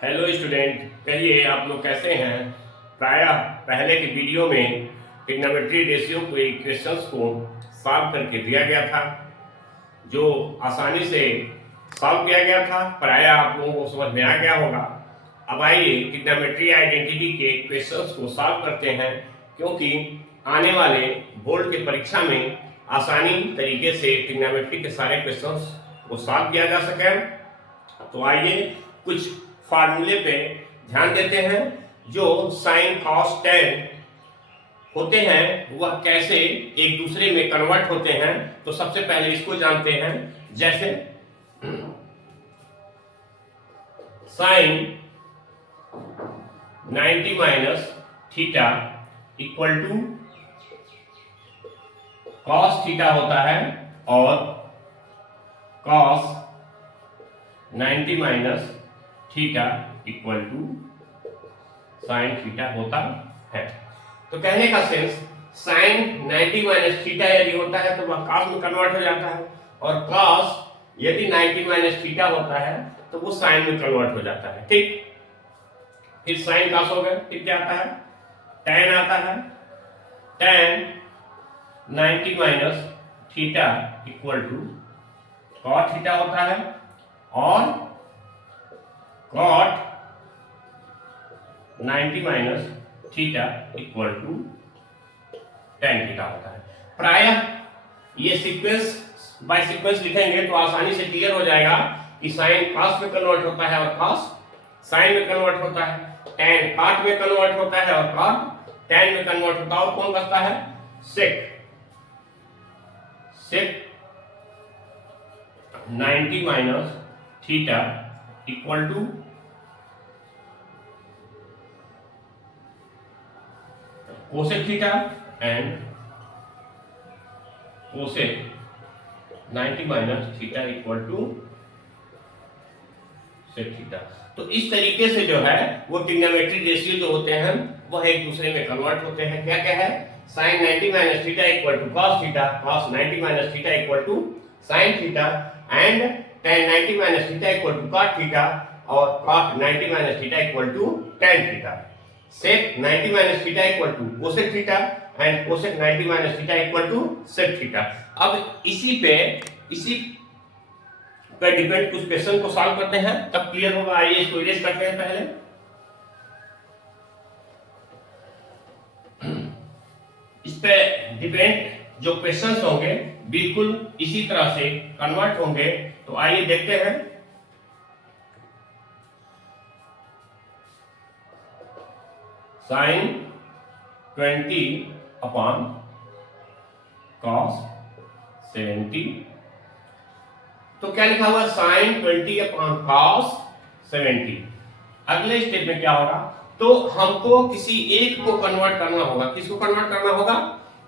Hello student, कहिए आप लोग कैसे हैं। प्रायः पहले के वीडियो में ट्रिग्नोमेट्री रेशियो के इक्वेशंस को सॉल्व करके दिया गया था, जो आसानी से सॉल्व किया गया था। प्रायः आप लोगों को समझ में आ गया होगा। अब आइए ट्रिग्नोमेट्री आइडेंटिटी के इक्वेशंस को सॉल्व करते हैं, क्योंकि आने वाले बोर्ड के परीक्षा में आसानी तरीके से ट्रिग्नोमेट्री के सारे क्वेश्चंस को सॉल्व किया जा सके। तो आइए कुछ फार्मूले पे ध्यान देते हैं। जो साइन कॉस टेन होते हैं वह कैसे एक दूसरे में कन्वर्ट होते हैं। तो सबसे पहले इसको जानते हैं। जैसे sine 90 minus theta equal to cos theta होता है, और cos 90 minus theta equal to sine theta होता है। तो कहने का सेंस, साइन 90 माइनस थीटा यदि होता है तो वह कॉस में कन्वर्ट हो जाता है, और कॉस यदि 90 माइनस थीटा होता है तो वो साइन में कन्वर्ट हो जाता है। ठीक, फिर साइन कॉस हो गया, फिर क्या आता है, tan आता है। tan 90 minus theta equal to cot theta होता है, और cot 90 minus theta equal to tan theta होता है। प्रायः ये सीक्वेंस बाय सीक्वेंस लिखेंगे तो आसानी से क्लियर हो जाएगा कि साइन कॉस में कन्वर्ट होता है और कॉस साइन में कन्वर्ट होता है, tan कॉट में कन्वर्ट होता है और कॉट tan में कन्वर्ट होता है। और कौन बचता है, sec 90 minus theta equal to cosec theta, and cosec 90 minus theta equal to sec theta. तो इस तरीके से जो है वो ट्रिग्नोमेट्री रेशियो जो होते हैं वह एक दूसरे में कन्वर्ट होते हैं। क्या क्या है, sine 90 minus theta equal to cos theta, cos 90 minus theta equal to sine theta, and tan 90 minus theta equal to cot theta, और cot 90 minus theta equal to tan theta. sec 90 minus theta equal to cosec theta, and cosec 90 minus theta equal to sec theta. अब इसी पे depend कुछ question को solve करते हैं, तब clear होगा। आइए इसको इरेज करते हैं। पहले इस पे डिपेंड जो क्वेश्चंस होंगे बिल्कुल इसी तरह से कन्वर्ट होंगे। तो आइए देखते हैं। साइन 20 अपॉन कॉस 70, तो क्या लिखा हुआ है, साइन 20 अपॉन कॉस 70। अगले स्टेप में क्या होगा, तो हमको किसी एक को कन्वर्ट करना होगा। किसको कन्वर्ट करना होगा,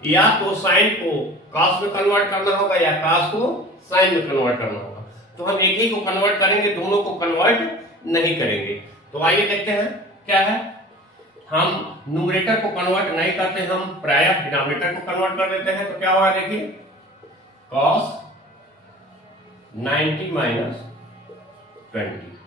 या तो साइन को कॉस में कन्वर्ट करना होगा या कॉस को साइन में कन्वर्ट करना होगा। तो हम एक ही को कन्वर्ट करेंगे, दोनों को कन्वर्ट नहीं करेंगे। तो आइए देखते हैं क्या है। हम न्यूमरेटर को कन्वर्ट नहीं करते, हम प्रायः डिनोमिनेटर को कन्वर्ट कर देते हैं। तो क्या होगा, देखिए, कॉस 90 माइनस 20।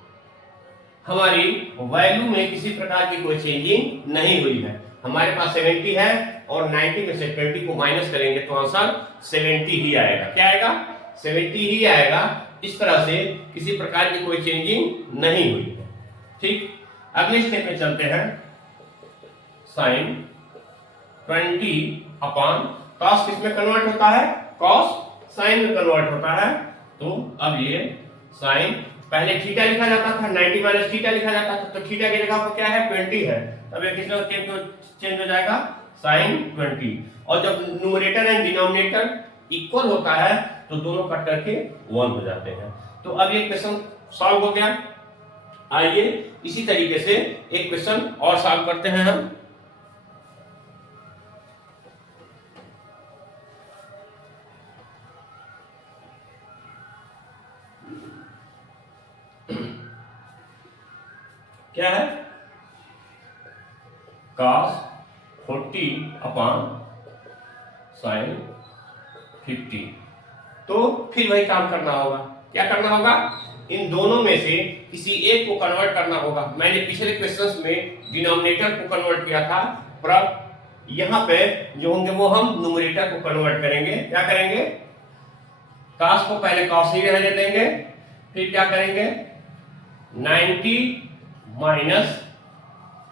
हमारी वैल्यू में किसी प्रकार की कोई चेंजिंग नहीं हुई है। हमारे पास 70 है, और 90 में से 20 को माइनस करेंगे तो आंसर 70 ही आएगा। क्या आएगा, 70 ही आएगा। इस तरह से किसी प्रकार की कोई चेंजिंग नहीं हुई है। ठीक, अगले स्टेप में चलते हैं। साइन 20 अपॉन कॉस किस में कन्वर्ट होता है, कॉस साइन में कन्वर्ट होता है। तो अब ये साइन, पहले थीटा लिखा जाता था, 90 माइनस थीटा लिखा जाता था, तो थीटा की जगह पर क्या है, 20 है। तब ये किसका चेंज हो जाएगा, साइन 20। और जब न्यूमरेटर एंड डिनोमिनेटर इक्वल होता है तो दोनों कट करके 1 हो जाते हैं। तो अब ये क्वेश्चन सॉल्व हो गया। आइए इसी तरीके से एक क्वेश्चन और सॉल्व करते हैं हम। क्या है, cos 40 अपॉन साइन 50। तो फिर वही काम करना होगा। क्या करना होगा, इन दोनों में से किसी एक को कन्वर्ट करना होगा। मैंने पिछले क्वेश्चंस में डिनोमिनेटर को कन्वर्ट किया था, पर यहाँ पे जो होंगे वो हम न्यूमरेटर को कन्वर्ट करेंगे। क्या करेंगे, cos को पहले cos ही रहने देंगे, फिर क्या करेंगे 90 minus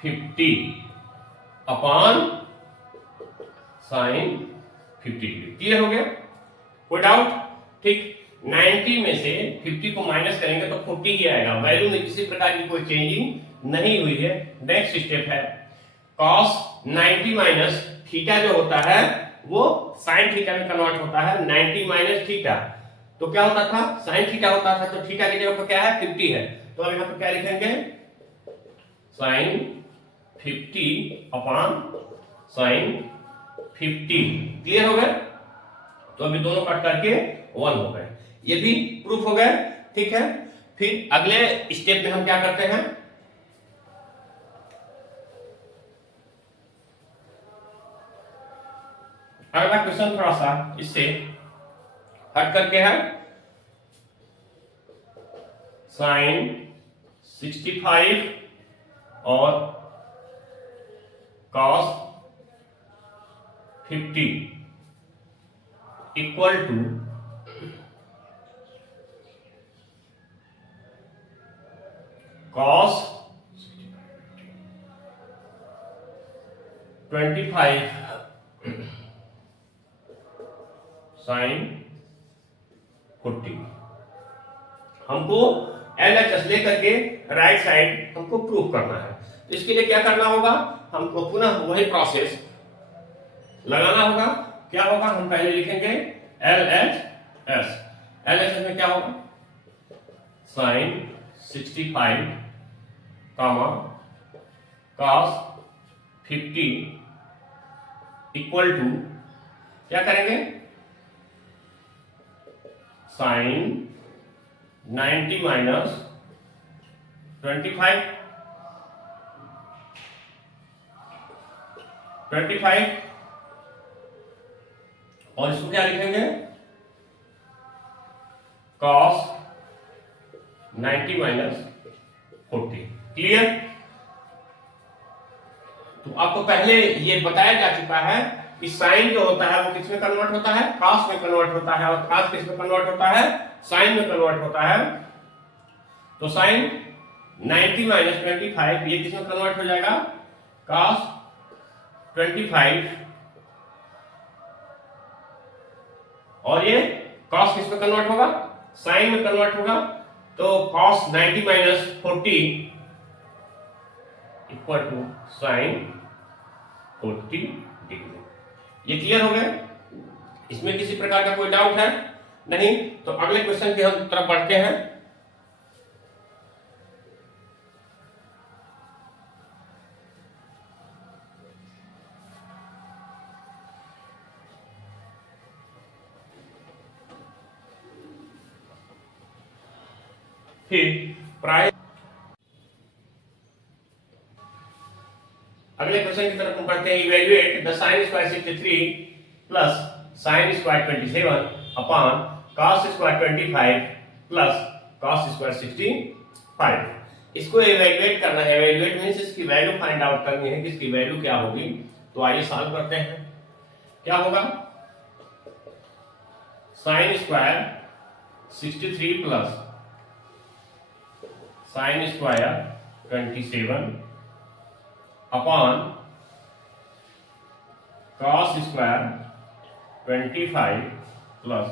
50 upon sine 50 degree. Clear हो गया, कोई डाउट? ठीक, 90 में से 50 को माइनस करेंगे तो 40 ही आएगा। वैल्यू में किसी प्रकार की कोई चेंजिंग नहीं हुई है। नेक्स्ट स्टेप है cos 90 माइनस थीटा जो होता है वो sin थीटा में कन्वर्ट होता है। 90 माइनस थीटा तो क्या होता था, sin थीटा होता था, तो थीटा की जगह पर क्या है 50 है, तो अब यहाँ पर क्या लिखेंगे sin 50 अपॉन sin 50। क्लियर हो गया, तो अभी दोनों कट करके 1 हो गए, ये भी प्रूफ हो गया। ठीक है, फिर अगले स्टेप में हम क्या करते हैं, अगला क्वेश्चन थोड़ा सा इससे हट करके है। साइन 65 और cos 50 equal to cos 25 sine 40। हमको LHS लेकर के राइट साइड हमको प्रूफ करना है, तो इसके लिए क्या करना होगा, हमको पुनः वही प्रोसेस लगाना होगा। क्या होगा, हम पहले लिखेंगे LHS। LHS में क्या होगा, sine 65 comma cos 50 equal to क्या करेंगे साइन 90 माइनस 25 और इसको क्या लिखेंगे cos 90 माइनस 40। क्लियर, तो आपको पहले ये बताया जा चुका है कि साइन जो होता है वो किस में कन्वर्ट होता है, cos में कन्वर्ट होता है, और cos किस में कन्वर्ट होता है, साइन में कन्वर्ट होता है। तो साइन 90 माइनस 25 ये किस में कन्वर्ट हो जाएगा, cos 25, और ये cos किस में कन्वर्ट होगा, साइन में कन्वर्ट होगा। तो cos 90 minus 40 equal to sine 40 degree. ये क्लियर हो गया, इसमें किसी प्रकार का कोई डाउट है नहीं? तो अगले क्वेश्चन की हम तरफ बढ़ते हैं। फिर प्राय अगले क्वेश्चन की तरफ हम पढ़ते हैं। Evaluate the sin square 63 plus sin square 27 upon cos square 25 plus cos square 65। इसको इवैल्यूएट करना है। इवैल्यूएट मींस इसकी वैल्यू फाइंड आउट करनी है कि इसकी वैल्यू क्या होगी। तो आइए सॉल्व करते हैं। क्या होगा, sin square 63 plus sin square 27 upon cos square 25 plus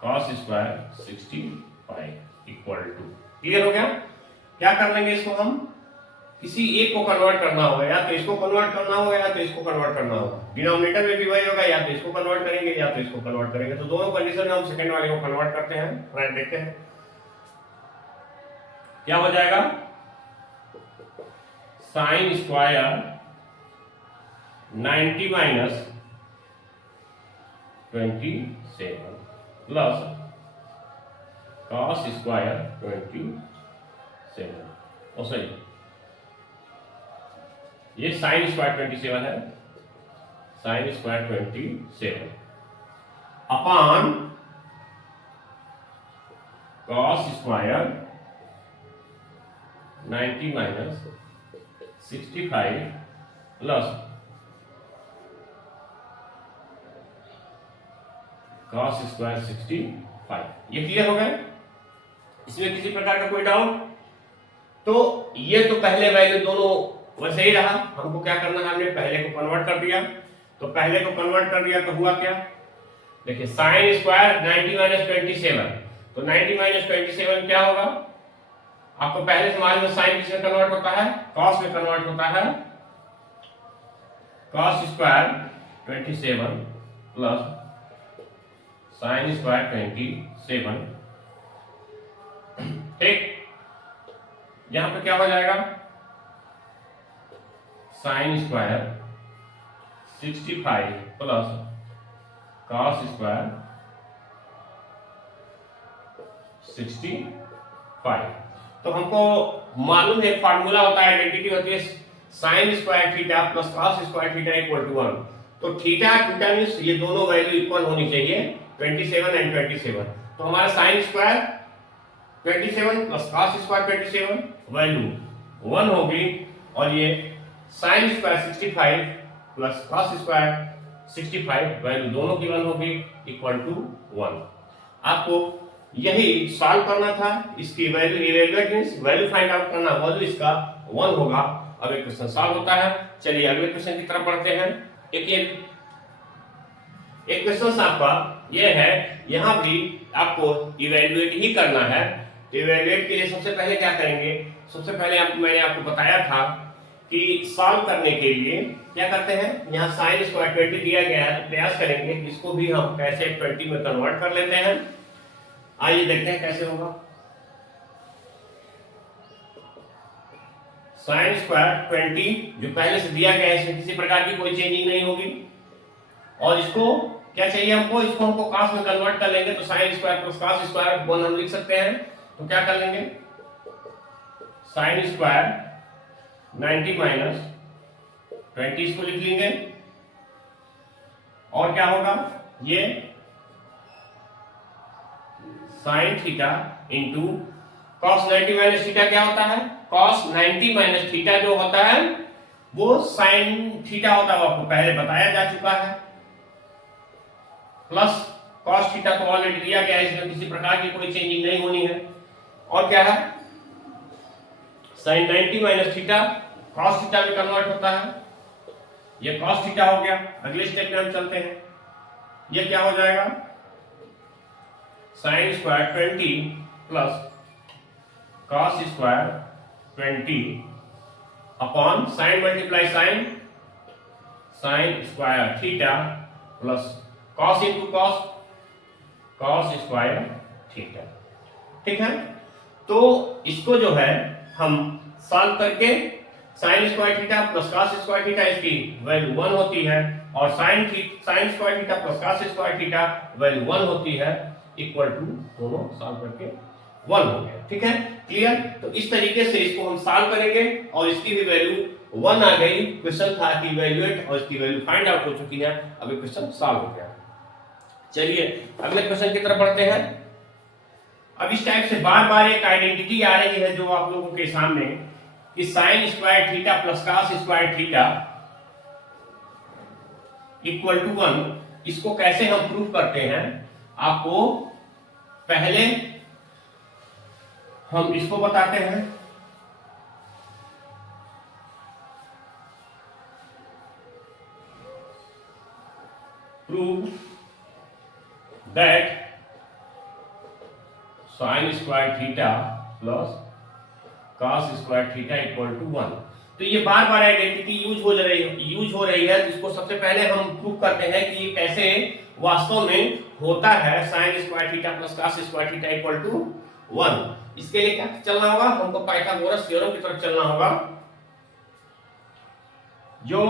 cos square 65 equal to. Clear हो गया? क्या कर लेंगे इसको, हम किसी एक को कन्वर्ट करना होगा, या तो इसको कन्वर्ट करना होगा या तो इसको कन्वर्ट करना होगा। डिनोमिनेटर में भी वही होगा, या तो इसको कन्वर्ट करेंगे या तो इसको कन्वर्ट करेंगे। तो दोनों कंडीशन में हम सेकंड वाले को कन्वर्ट करते हैं। फ्रेंड देखते हैं क्या हो जाएगा, sine square 90 minus 27 plus cos square 27, ओ सॉरी ये साइन स्क्वायर 27 है, sine square 27 upon cos square 90 minus 65 plus cos square 65। ये क्लियर हो गया? इसमें किसी प्रकार का कोई डाउट? तो ये तो पहले वैल्यू दोनों वैसे ही रहा, हमको क्या करना है, हमने पहले को कन्वर्ट कर दिया। तो पहले को कन्वर्ट कर दिया तो हुआ क्या, देखिए साइन स्क्वायर 90 माइनस 27, तो 90 माइनस 27 क्या होगा, आपको पहले से मालूम है साइन किसमें कन्वर्ट होता है, कॉस में कन्वर्ट होता है। Cos square 27 plus sine square 27, ठीक। यहां पे क्या हो जाएगा, sine square 65 plus cos square 65। तो हमको मालूम है फार्मूला होता है, आइडेंटिटी होती है sine square theta plus cos square theta equal to 1। तो थीटा थीटा मींस ये दोनों वैल्यू इक्वल होनी चाहिए, 27 एंड 27। तो हमारा sine square 27 plus cos square 27 value 1 होगी, और ये sine square 65 plus cos square 65 value दोनों की 1 होगी, इक्वल टू 1। आपको यही सॉल्व करना था, इसकी value evaluate means value find out करना, वैल्यू इसका 1 होगा। अब एक क्वेश्चन सॉल्व होता है, चलिए अगले क्वेश्चन की तरफ बढ़ते हैं। एक क्वेश्चन आपका ये है, यहां भी आपको इवैल्यूएट ही करना है। तो इवैल्यूएट के लिए सबसे पहले क्या करेंगे, सबसे पहले मैंने आपको बताया था कि सॉल्व करने के लिए क्या करते हैं, यहाँ साइन स्क्वायर 20 दिया गया है, तो प्रयास करेंगे इसको भी हम कैसे 20 में कन्वर्ट कर लेते हैं। आइए देखते हैं कैसे होगा। साइन स्क्वायर 20 जो पहले से दिया गया है, इसमें किसी प्रकार की कोई चेंजिंग नहीं होगी, और इसको क्या चाहिए हमको, इसको हमको कॉस में कन्वर्ट कर लेंगे। तो sine square plus cos square 1 हम लिख सकते हैं। तो क्या कर लेंगे, साइन स्क्वायर 90 माइनस 20 इसको लिख लेंगे, और क्या होगा, ये sine theta into cos 90 minus theta क्या होता है, कॉस 90 माइनस थीटा जो होता है वो साइन थीटा होता है, वो आपको पहले बताया जा चुका है, प्लस कॉस थीटा तो ऑलरेडी दिया गया है, इसमें किसी प्रकार की कोई चेंजिंग नहीं होनी है। और क्या है, sine 90 minus theta cos theta में कन्वर्ट होता है, ये कॉस थीटा हो गया। अगले स्टेप में हम चलते हैं, ये क्या हो जाएगा, sine square 20 plus cos square 20 upon sine multiply sine, sine square theta plus cos into cos, cos square theta, ठीक है। तो इसको जो है हम सॉल्व करके sine square theta plus cos square theta इसकी वैल्यू 1 होती है, और sine square theta plus cos square theta value 1 होती है, इक्वल टू दोनों सॉल्व करके 1 हो गया, ठीक है, क्लियर। तो इस तरीके से इसको हम सॉल्व करेंगे, और इसकी भी वैल्यू 1 आ गई। क्वेश्चन था कि इवैल्यूएट, और इसकी वैल्यू फाइंड आउट हो चुकी है। अब ये क्वेश्चन सॉल्व हो गया। चलिए अगले क्वेश्चन की तरफ बढ़ते हैं। अब इस टाइप से बार बार एक आइडेंटिटी आ रही है जो आप लोगों के सामने, कि sine square theta plus cos square theta equal to 1। इसको कैसे हम प्रूफ करते हैं, आपको पहले हम इसको बताते हैं। Prove that sine square theta plus cos square theta equal to 1। तो ये बार बार आइडेंटिटी यूज हो रही है, तो इसको सबसे पहले हम प्रूव करते हैं कि ये कैसे वास्तव में होता है। Sine square theta plus cos square theta equal to 1। इसके लिए क्या चलना होगा, हमको पाइथागोरस थ्योरम की तरफ चलना होगा, जो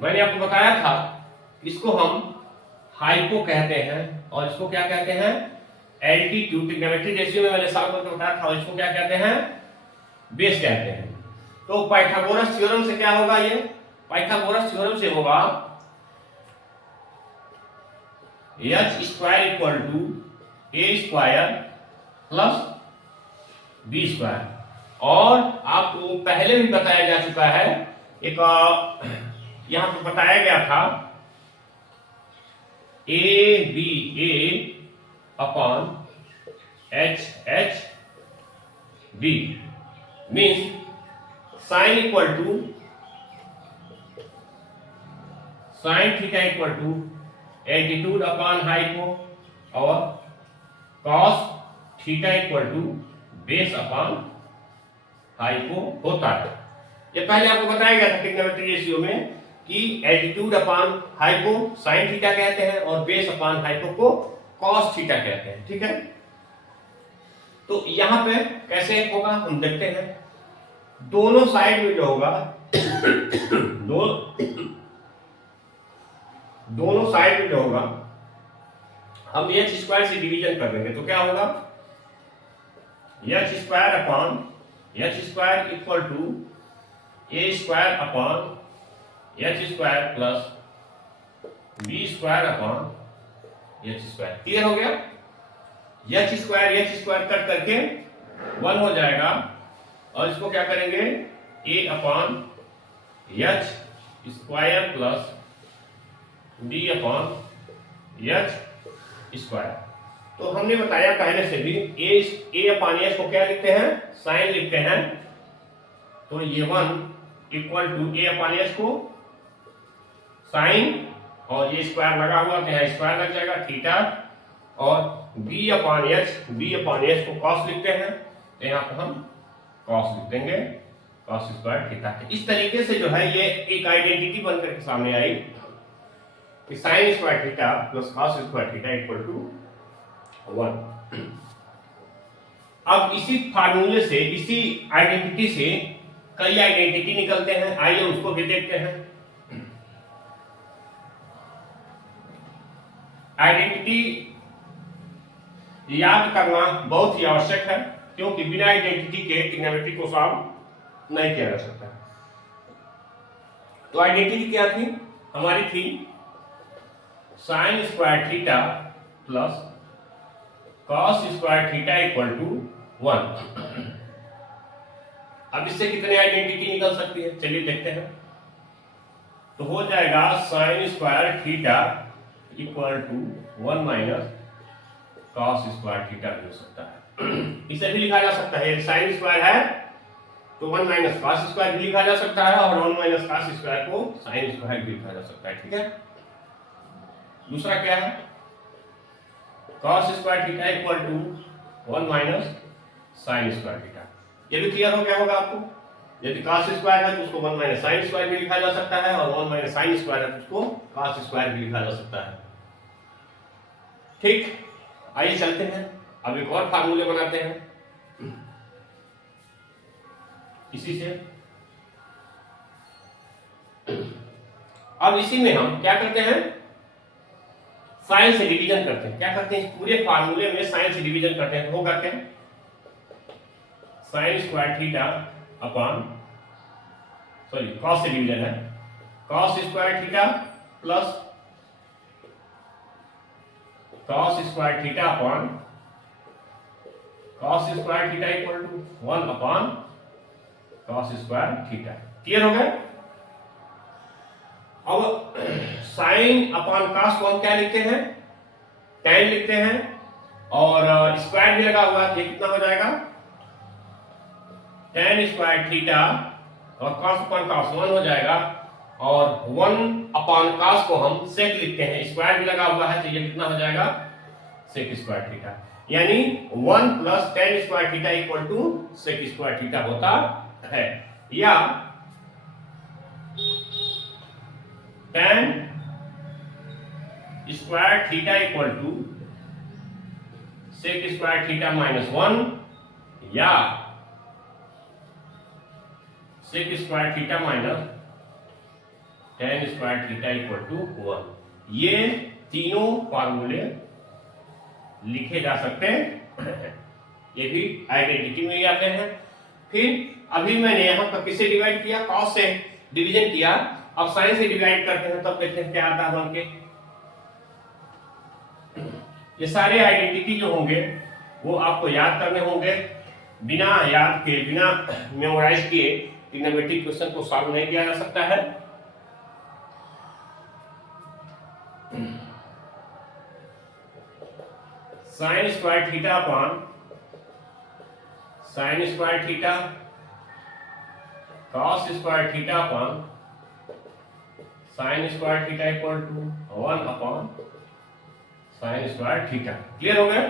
मैंने आपको बताया था। इसको हम हाइपो कहते हैं, और इसको क्या कहते हैं, एल्टीट्यूड। ट्रिग्नोमेट्री रेशियो में मैंने सॉल्व करके बताया था, इसको क्या कहते हैं, बेस कहते हैं। तो पाइथागोरस थ्योरम से क्या होगा, ये पाइथागोरस थ्योरम से होगा H square equal to A square plus B square. और आपको पहले भी बताया जा चुका है, एक यहां पर बताया गया था A B A upon H H B means sine equal to sine theta equal to altitude upon hypo और cos theta equal to base upon hypo होता है। ये पहले आपको बताया गया था ट्रिग्नोमेट्री रेशियो में कि altitude upon hypo sine theta कहते हैं और बेस अपॉन हाइपो को कॉस थीटा कहते हैं। ठीक है, तो यहां पे कैसे होगा हम देखते हैं। दोनों साइड में जो होगा दोनों साइड में जो होगा हम एच स्क्वायर से डिवीजन कर देंगे, तो क्या होगा H square upon H square equal to A square upon H square plus B square upon H square. Clear हो गया? एच स्क्वायर कट करके 1 हो जाएगा और इसको क्या करेंगे A upon H square plus B upon H square. तो हमने बताया पहले से भी ए अपॉन एच को क्या लिखते हैं, साइन लिखते हैं। तो ये 1 equal to A upon H को साइन और ये स्क्वायर लगा हुआ तो यहाँ स्क्वायर लग जाएगा थीटा, और बी अपॉन एच को कॉस लिखते हैं तो यहाँ पर हम कॉस लिख देंगे कॉस स्क्वायर थीटा। इस तरीके से जो है ये एक आइडेंटिटी बनकर के सामने आई कि sine square theta plus cos square theta equal to 1। अब इसी फार्मूले से, इसी आइडेंटिटी से कई आइडेंटिटी निकलते हैं, आइए उसको भी देखते हैं। आइडेंटिटी याद करना बहुत ही आवश्यक है, क्योंकि बिना आइडेंटिटी के ट्रिग्नोमेट्री को सॉल्व नहीं किया जा सकता। तो आइडेंटिटी क्या थी हमारी? थी sine square theta plus cos square theta equal to 1। अब इससे कितने आइडेंटिटी निकल सकती है, चलिए देखते हैं। तो हो जाएगा sine square theta equal to 1 minus cos square theta भी हो सकता है। इसे भी लिखा जा सकता है, साइन स्क्वायर है तो 1 माइनस कॉस स्क्वायर भी लिखा जा सकता है, और 1 माइनस कॉस स्क्वायर को साइन स्क्वायर भी लिखा जा सकता है। ठीक है, दूसरा क्या है, cos square theta equal to 1 minus sine square theta. ये भी क्लियर हो गया होगा आपको। यदि कॉस स्क्वायर है तो उसको 1 माइनस साइन स्क्वायर भी लिखा जा सकता है, और 1 माइनस साइन स्क्वायर है तो उसको कॉस स्क्वायर भी लिखा जा सकता है। ठीक, आइए चलते हैं, अब एक और फार्मूले बनाते हैं इसी से। अब इसी में हम क्या करते हैं, साइन से डिवीजन करते हैं। क्या करते हैं, पूरे फार्मूले में साइन से डिवीजन करते हैं। तो होगा क्या, sine square theta upon, sorry cos से डिवीजन है, cos square theta plus cos square theta upon cos square theta equal to 1 upon cos square theta. Clear हो गया? अब साइन अपॉन कॉस को हम क्या लिखते हैं, tan लिखते हैं, और स्क्वायर भी लगा हुआ है, कितना हो जाएगा tan स्क्वायर थीटा, और कॉस अपॉन कॉस 1 हो जाएगा, और 1 अपॉन कॉस को हम सेक लिखते हैं, स्क्वायर भी लगा हुआ है तो ये कितना हो जाएगा सेक स्क्वायर थीटा। यानी 1 plus tan square theta equal to sec square theta होता है, या tan square theta equal to sec square theta minus 1, या sec square theta minus tan square theta equal to 1। ये तीनों फार्मूले लिखे जा सकते हैं, ये भी आइडेंटिटी में ही आते हैं। फिर अभी मैंने यहां पर किससे डिवाइड किया, कॉस से डिवीजन किया। अब साइन से डिवाइड करते हैं, तब देखते हैं क्या आता है बन के। ये सारे आइडेंटिटी जो होंगे वो आपको याद करने होंगे। बिना याद के, बिना मेमोराइज किए ट्रिग्नोमेट्रिक क्वेश्चन को सॉल्व नहीं किया जा सकता है। Sine square theta upon sine square theta cos square theta upon sine square theta equal to 1 upon sine square theta. Clear हो गया?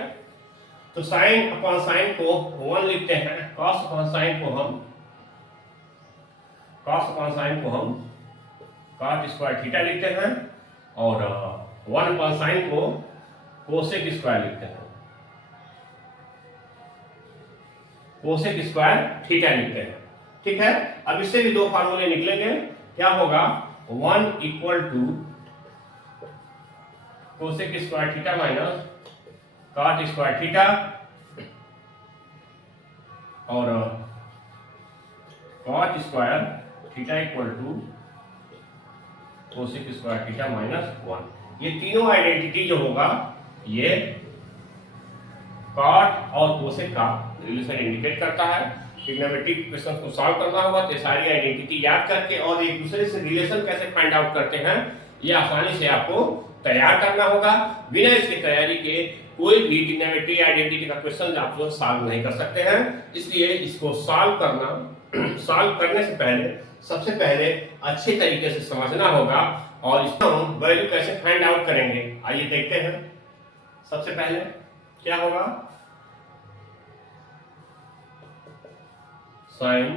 तो साइन अपॉन साइन को 1 लिखते हैं, कॉस अपॉन साइन को हम कॉट स्क्वायर थीटा लिखते हैं, और 1 अपॉन साइन को कोसेक स्क्वायर लिखते हैं, कोसेक स्क्वायर थीटा लिखते हैं। ठीक है, अब इससे भी दो फार्मूले निकलेंगे। क्या होगा? 1 equal to cosec square theta minus cot square theta, और cot square theta equal to cosec square theta minus 1। ये तीनों आइडेंटिटी जो होगा ये कॉट और कोसेक का रिलेशन इंडिकेट करता है। ट्रिग्नोमेट्रिक क्वेश्चन को सॉल्व करना होगा तो सारी आइडेंटिटी याद करके और एक दूसरे से रिलेशन कैसे फाइंड आउट करते हैं ये आसानी से आपको तैयार करना होगा। बिना इसकी तैयारी के कोई भी ट्रिग्नोमेट्री आइडेंटिटी का क्वेश्चन आप लोग सॉल्व नहीं कर सकते हैं। इसलिए इसको सॉल्व करने से पहले सबसे पहले अच्छे तरीके से समझना होगा, और इसका हम वैल्यू कैसे फाइंड आउट करेंगे आइए देखते हैं। सबसे पहले क्या होगा? Sine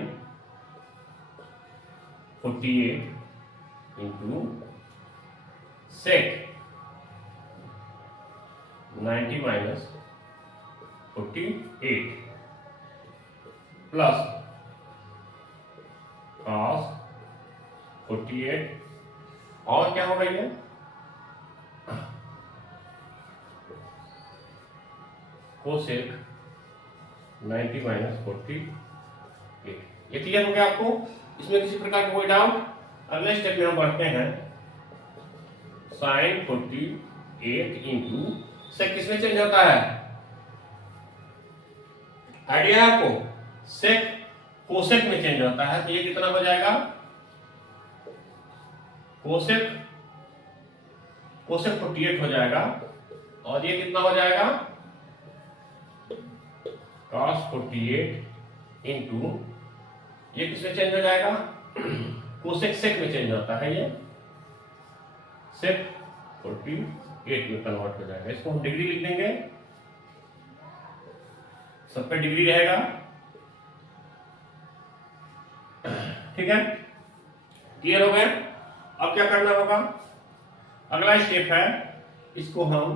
48 into sec 90 minus 48 plus cos 48, और क्या होगा ये? Cosec 90 minus 48। ये क्लियर हो गया आपको? इसमें किसी प्रकार का कोई डाउट? अगले स्टेप में हम बढ़ते हैं। साइन 48 इंटू सेक किसमें चेंज होता है? आइडिया है आपको? सेक कोसेक में चेंज होता है, तो ये कितना हो जाएगा? कोसेक 48 हो जाएगा, और ये कितना हो जाएगा? cos 48 इंटू ये किसमें चेंज हो जाएगा? कोसेक सेक में चेंज होता है, ये सेक 48 में कन्वर्ट हो जाएगा। इसको हम डिग्री लिख देंगे, सब पे डिग्री रहेगा। ठीक है, क्लियर हो गया? अब क्या करना होगा? अगला स्टेप है, इसको हम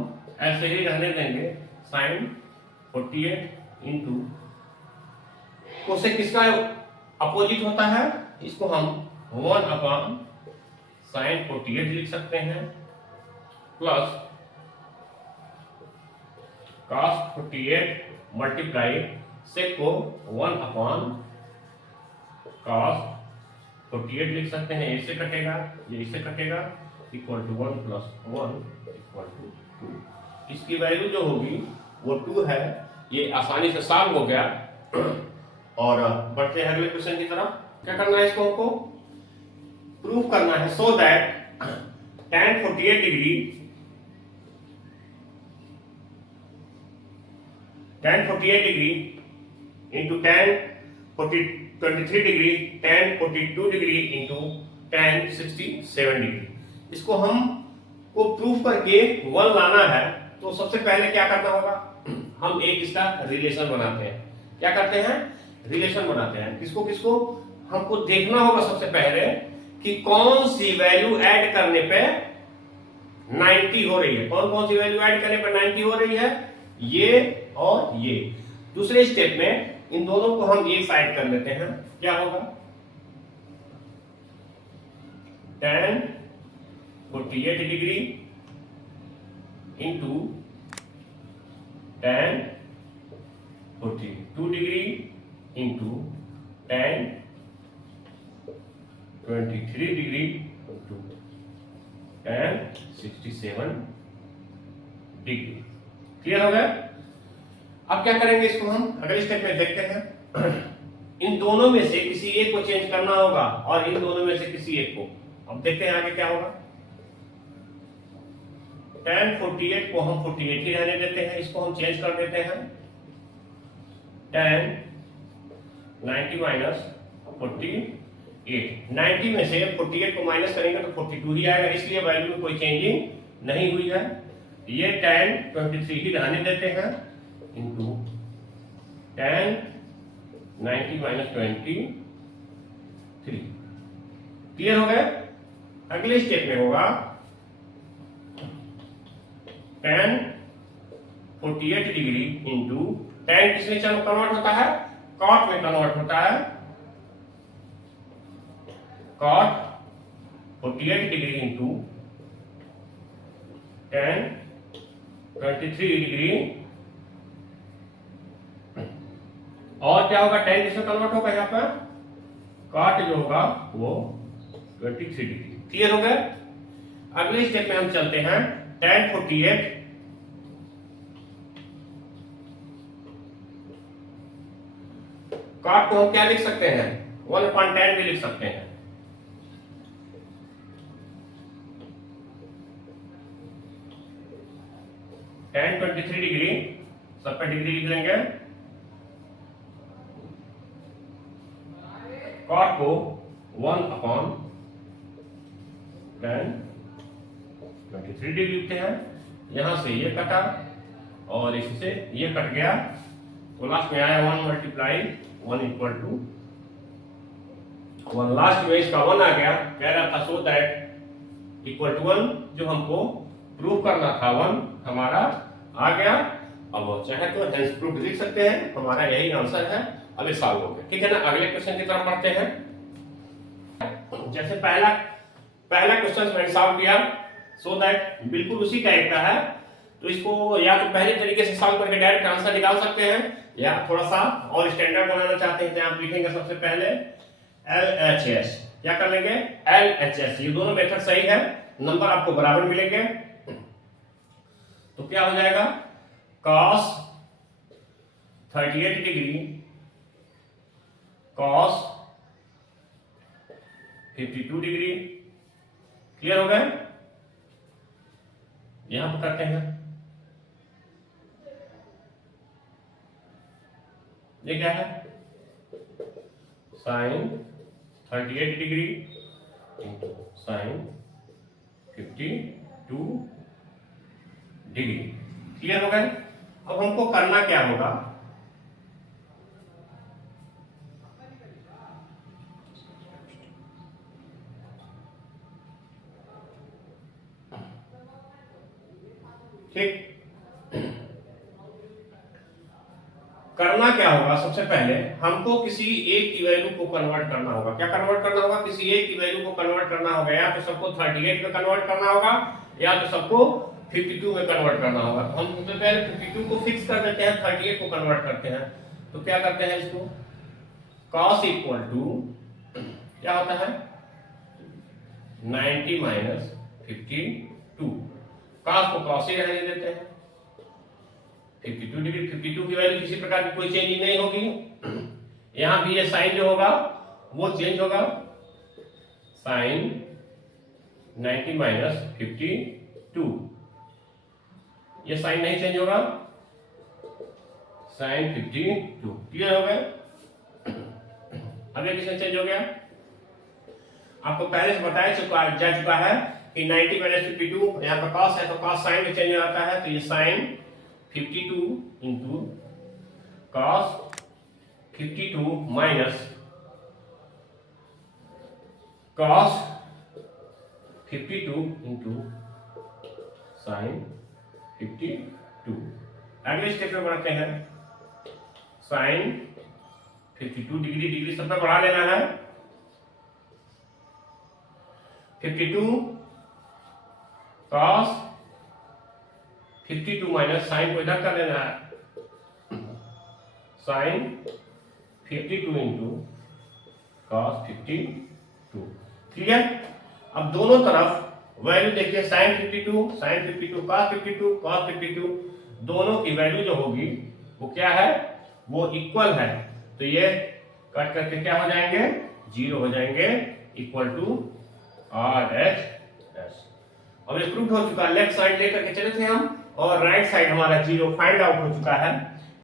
ऐसे ही रहने देंगे। साइन 48 इंटू कोसेक किसका अपोजिट होता है? इसको हम 1 अपॉन साइन 48 लिख सकते हैं, प्लस cos 48 मल्टीप्लाई सेक को 1 अपॉन cos 48 लिख सकते हैं। इससे कटेगा, ये इससे कटेगा, equal to 1 plus 1 equal to 2। इसकी वैल्यू जो होगी वो 2 है। ये आसानी से सॉल्व हो गया। और बढ़ते हैं अगले क्वेश्चन की तरफ। क्या करना है? इसको हमको प्रूव करना है, so that tan 48 degree into tan 23 degree tan 42 degree into tan 67 degree, इसको हम को प्रूफ करके 1 लाना है। तो सबसे पहले क्या करना होगा? हम एक इसका रिलेशन बनाते हैं। क्या करते हैं? रिलेशन बनाते हैं। किसको किसको? हमको देखना होगा सबसे पहले कि कौन सी वैल्यू ऐड करने पे 90 हो रही है। कौन कौन सी वैल्यू ऐड करने पे 90 हो रही है? ये और ये। दूसरे स्टेप में इन दोनों को हम एक साइड कर लेते हैं। क्या होगा? tan 48 degree into tan 42 degree into tan 23 degree into tan 67 degree. Clear हो गया? अब क्या करेंगे, इसको हम अगले स्टेप में देखते हैं। इन दोनों में से किसी एक को चेंज करना होगा और इन दोनों में से किसी एक को। अब देखते हैं आगे क्या होगा। tan 48 को हम 48 ही रहने देते हैं, इसको हम चेंज कर देते हैं tan 90 माइनस 48। 90 में से 48 को माइनस करेंगे तो 42 ही आएगा, इसलिए वैल्यू में कोई चेंजिंग नहीं हुई है। ये tan 23 ही रहने देते हैं इंटू tan 90 माइनस 23। क्लियर हो गया? अगले स्टेप में होगा tan 48 डिग्री इंटू tan किसमें कन्वर्ट होता है, cot में कन्वर्ट होता है, cot 48 degree into tan 23 degree. और क्या होगा, tan किसमें कन्वर्ट होगा, यहाँ पर cot जो होगा वो 23 डिग्री। क्लियर हो गया? अगले स्टेप में हम चलते हैं tan 48 cot को हम क्या लिख सकते हैं, 1/tan भी लिख सकते हैं। tan 23 डिग्री सब पे डिग्री लिख लेंगे, cot को 1/tan 23 डिग्री लिखते हैं। यहां से ये कटा और इससे ये कट गया तो लास्ट में आया 1 मल्टीप्लाई 1 इक्वल टू 1। लास्ट में इसका 1 आ गया, कह रहा था सो दैट इक्वल टू 1, जो हमको प्रूव करना था 1 हमारा आ गया। अब चाहे तो हेंस प्रूफ लिख सकते हैं, हमारा यही आंसर है। अब ये सॉल्व हो गया, ठीक है ना। अगले क्वेश्चन की तरफ बढ़ते हैं। जैसे पहला क्वेश्चन मैंने सॉल्व किया, सो दैट बिल्कुल उसी टाइप का है, तो इसको या तो पहले तरीके से सॉल्व करके डायरेक्ट आंसर निकाल सकते हैं, या थोड़ा सा और स्टैंडर्ड बनाना चाहते हैं तो आप लिखेंगे सबसे पहले LHS। क्या कर लेंगे, LHS। ये दोनों मेथड सही है, नंबर आपको बराबर मिलेंगे। तो क्या हो जाएगा, cos 38 degree cos 52 degree. Clear हो गए? यहां पर करते हैं, ये क्या है, sin 38 degree into sin 52 degree. Clear हो गए? अब हमको करना क्या होगा, ठीक, करना क्या होगा, सबसे पहले हमको किसी एक की वैल्यू को कन्वर्ट करना होगा। क्या कन्वर्ट करना होगा, किसी एक की वैल्यू को कन्वर्ट करना होगा। या तो सबको 38 में कन्वर्ट करना होगा या तो सबको 52 में कन्वर्ट करना होगा। तो हम सबसे पहले 52 को फिक्स कर देते हैं, 38 को कन्वर्ट करते हैं। तो क्या करते हैं, इसको cos इक्वल टू क्या होता है, 90 माइनस 52। cos को cos ही रहने देते हैं, 52 डिग्री, 52 की वैल्यू किसी प्रकार की कोई चेंज नहीं होगी। यहां भी ये साइन जो होगा वो चेंज होगा, साइन 90 माइनस 52, ये साइन नहीं चेंज होगा, साइन 52। क्लियर हो गए? अगले किसमें चेंज हो गया, आपको पहले से बताया जा चुका है कि 90 माइनस 52 यहाँ पर cos है तो cos साइन में चेंज हो जाता है, तो ये sine 52 into cos 52 minus cos 52 into sine 52। अगले स्टेप में बढ़ते हैं, साइन 52 डिग्री, डिग्री सब पे बढ़ा लेना है, 52 cos 52 माइनस साइन को इधर कर लेना है, साइन 52 इंटू cos 52। क्लियर? अब दोनों तरफ वैल्यू देखिए, साइन 52 cos 52 cos 52, दोनों की वैल्यू जो होगी वो क्या है, वो इक्वल है, तो ये कट करके क्या हो जाएंगे, 0 हो जाएंगे, इक्वल टू RHS। अब ये प्रूफ हो चुका है, लेफ्ट साइड लेकर के चले थे हम और राइट साइड हमारा 0 फाइंड आउट हो चुका है।